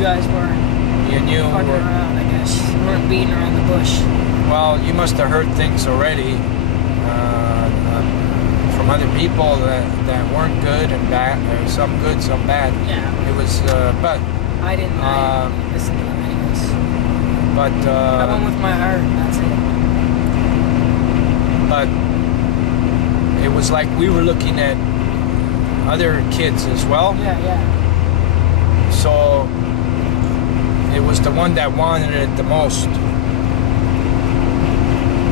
guys weren't fucking around, I guess. You weren't beating around the bush. Well, you must have heard things already from other people that weren't good and bad, or some good, some bad. Yeah. It was, but I didn't listen to them anyways. But I went with my heart, that's it. But it was like we were looking at other kids as well. Yeah, yeah. So it was the one that wanted it the most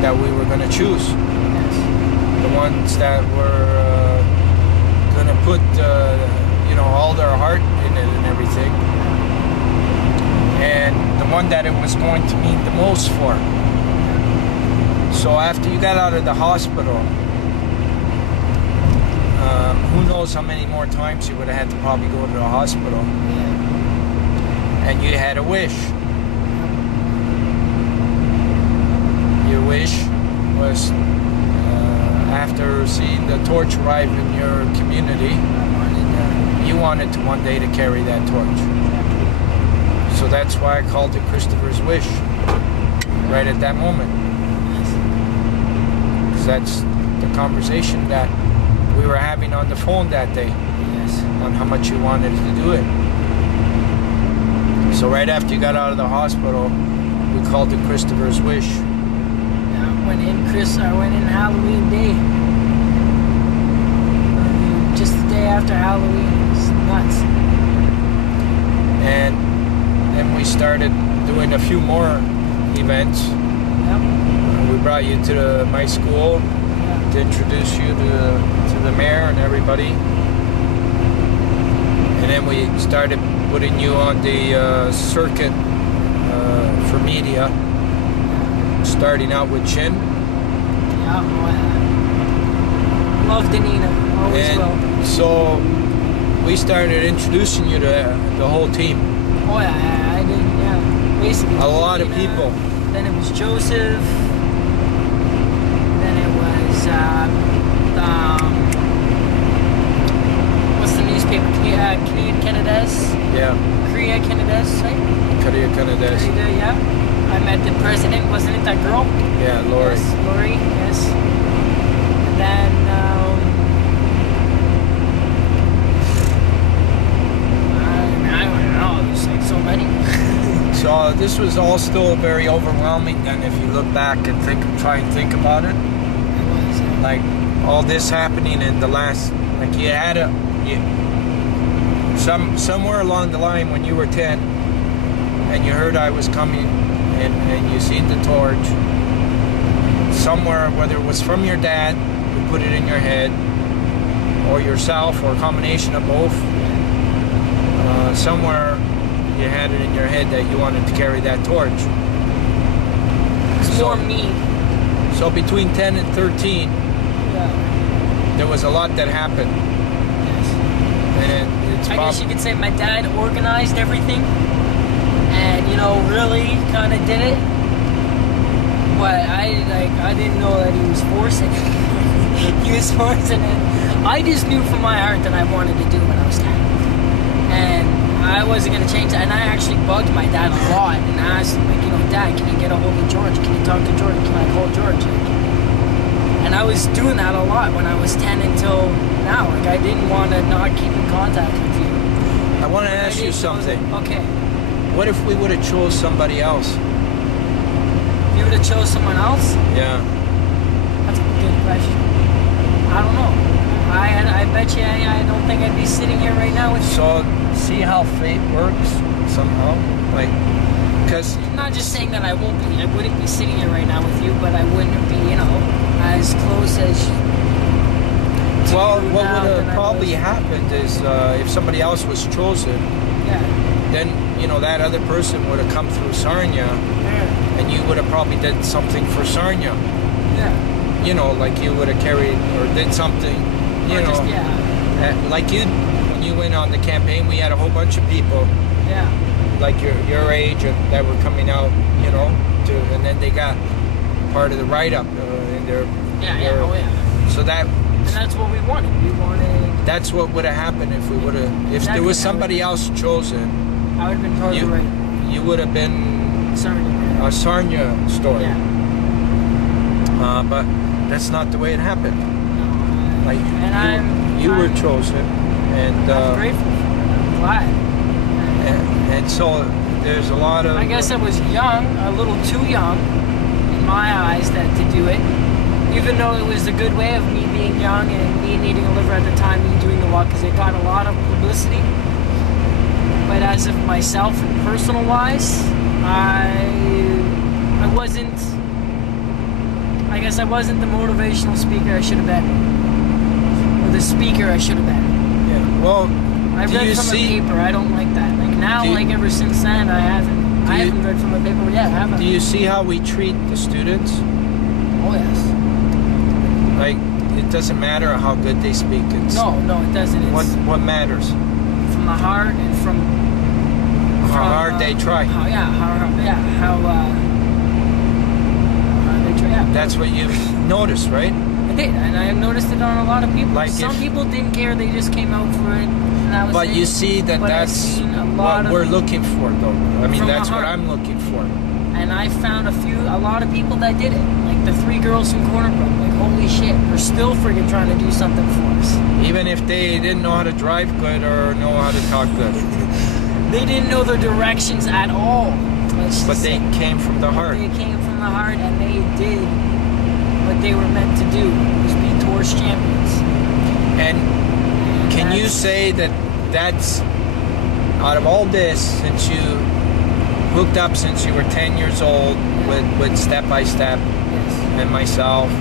that we were going to choose. Yes. The ones that were going to put, you know, all their heart in it and everything. And the one that it was going to mean the most for. So after you got out of the hospital, who knows how many more times you would have had to probably go to the hospital. Yeah. And you had a wish. Your wish was, after seeing the torch arrive in your community, you wanted to one day to carry that torch. So that's why I called it Christopher's wish, right at that moment. Because that's the conversation that we were having on the phone that day. Yes. On how much you wanted to do it. So right after you got out of the hospital, we called it Christopher's wish. Yeah, I went in Halloween day. Just the day after Halloween. It was nuts. And then we started doing a few more events. Yep. We brought you to my school to introduce you to the mayor and everybody. And then we started putting you on the circuit for media, starting out with Chin. Yeah, love Danina, always will. So we started introducing you to the whole team. Oh yeah, I did, yeah. Basically. A lot of Danina, people. Then it was Joseph. Then it was, what's the newspaper? Canadian Canada's? Yeah. Korea Canada's, right? Korea Canada's. Yeah. I met the president, wasn't it, that girl? Yeah, Lori. Yes, Lori, yes. And then, I don't know, there's like so many. So this was all still very overwhelming then if you look back and try and think about it. It was, Like all this happening in the last, like you had somewhere along the line when you were 10 and you heard I was coming and you seen the torch somewhere, whether it was from your dad who put it in your head or yourself or a combination of both, somewhere you had it in your head that you wanted to carry that torch. It's more me. So between 10 and 13, there was a lot that happened. Yes. And it's I guess you could say my dad organized everything and, you know, really kind of did it. But I didn't know that he was forcing it. He was forcing it. I just knew from my heart that I wanted to do it when I was 10. And I wasn't going to change that. And I actually bugged my dad a lot and asked him, like, you know, Dad, can you get a hold of George? Can you talk to George? Can I call George? And I was doing that a lot when I was 10 until now. Like, I didn't want to not keep in contact with you. I want to ask you something. Okay. What if we would have chose somebody else? You would have chose someone else? Yeah. That's a good question. I don't know. I bet you I don't think I'd be sitting here right now with you. So, see how fate works somehow? Like, because... I'm not just saying that I wouldn't be sitting here right now with you, but I wouldn't be, you know, as close as... Well, what would have probably happened is if somebody else was chosen, then, you know, that other person would have come through Sarnia, and you would have probably did something for Sarnia. Yeah. You know, like you would have carried or did something, you know. Just, like you, when you went on the campaign, we had a whole bunch of people, like your age and that were coming out, you know, and then they got part of the write-up in their... So that... And that's what we wanted. We wanted... That's what would have happened if we would have... If there was somebody else chosen, I would have been totally right. You would have been Sarnia. a Sarnia story. Yeah. But that's not the way it happened. No, Like and you were chosen, and I'm grateful for it. I'm glad. and so there's a lot of. I guess I was young, a little too young, in my eyes, to do it. Even though it was a good way of me being young and me needing a liver at the time, me doing the walk, because it got a lot of publicity. But as of myself and personal wise, I wasn't. I guess I wasn't the motivational speaker I should have been, or the speaker I should have been. Yeah. Well, I read from a paper. I don't like that. Like now, like ever since then, I haven't. I haven't read from a paper yet. Have I? Do you see how we treat the students? Oh yes. Like it doesn't matter how good they speak. It's, no, it doesn't. It's what matters? From the heart and from how hard they try. How they try. Yeah. That's what you've noticed, right? I did, and I have noticed it on a lot of people. Like some people didn't care; they just came out for it. And that was but it. you see that that's what we're looking for, though. I mean, that's what I'm looking for. And I found a lot of people that did it. Like the 3 girls from Corner Brook. Like, holy shit, they're still friggin' trying to do something for us. Even if they didn't know how to drive good or know how to talk good. They didn't know the directions at all. But they came from the heart. They came from the heart, and they did what they were meant to do, was be torch champions. And can you say that that's, out of all this, since you hooked up since you were 10 years old with Step by Step, and myself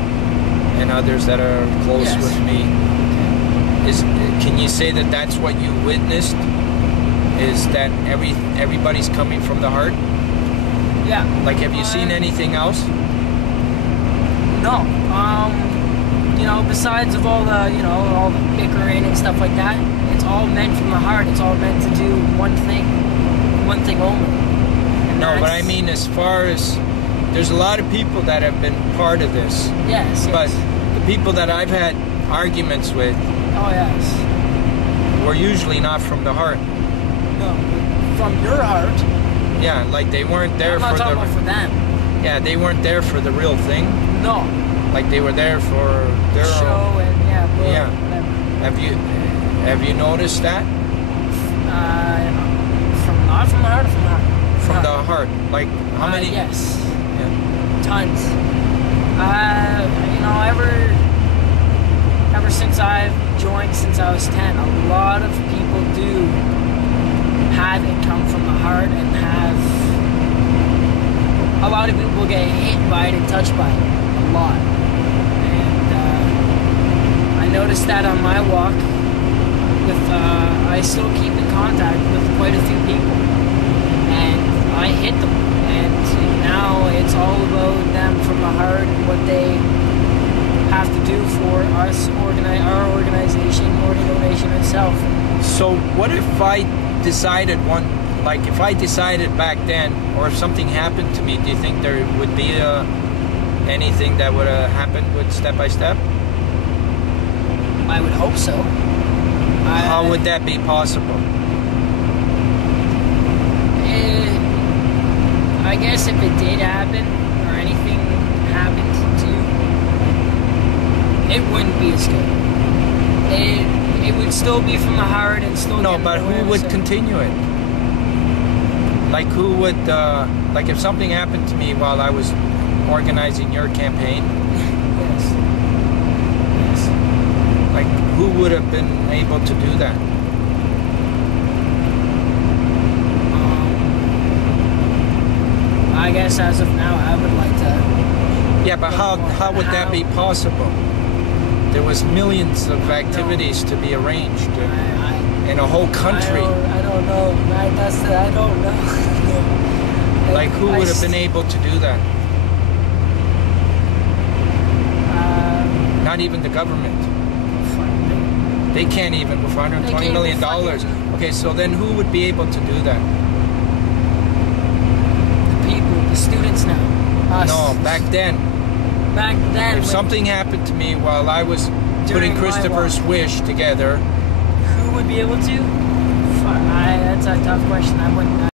and others that are close with me, can you say that that's what you witnessed? Is that everybody's coming from the heart? Yeah. Like, have you seen anything else? No. You know, besides of all the, you know, all the bickering and stuff like that, it's all meant from the heart. It's all meant to do one thing only. And no, but I mean, as far as, there's a lot of people that have been part of this. Yes. But the people that I've had arguments with. Oh yes. Were usually not from the heart. No, from your heart. Yeah, like they weren't there I'm not talking about for them. Yeah, they weren't there for the real thing. No. Like they were there for their show own. And yeah. Whatever. Have you noticed that? Not from the heart, or from the heart? From the heart. Like how many? Yes. Yeah. Tons. You know, ever since I've joined since I was 10, a lot of people do have it come from the heart, and have a lot of people get hit by it and touched by it a lot. And I noticed that on my walk with I still keep in contact with quite a few people, and I hit them, and now it's all about them from the heart and what they have to do for us, our organization, Organ Donation itself. So what if I decided if I decided back then, or if something happened to me, do you think there would be anything that would have happened with Step by Step? I would hope so. How would that be possible? I guess if it did happen, or anything happened to you, it wouldn't be as good. It would still be from the heart and still. No, but who would continue it? Like who would, like if something happened to me while I was organizing your campaign? Yes. Like who would have been able to do that? I guess as of now, I would like to. Yeah, but how would that be possible? There was millions of activities to be arranged in a whole country. I don't know. I don't know. Like who would have been able to do that? Not even the government. They can't even with $120 million. Okay, so then who would be able to do that? The people, the students now. Us. No, back then. Back then. If something happened to me while I was putting Christopher's wish together, who would be able to? I that's a tough question. I wouldn't.